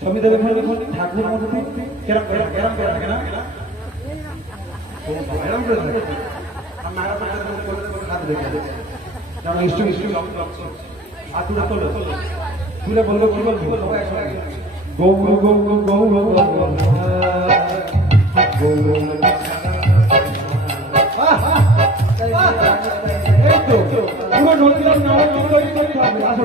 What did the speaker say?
ছবি দেবে ঠাকুর মূর্তি কেরম কেরম কেরম কেনা এরম করে তুলে বলবো কি বলবো গৌ গৌ গৌ এই তো পুরো নদীর নাম করতে হবে আসো